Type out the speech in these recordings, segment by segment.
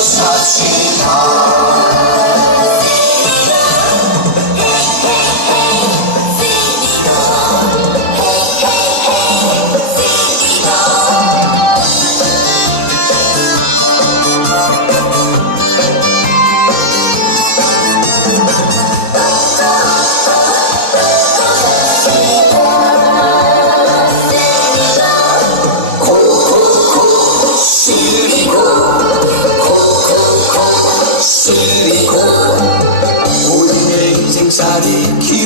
사치다.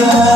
가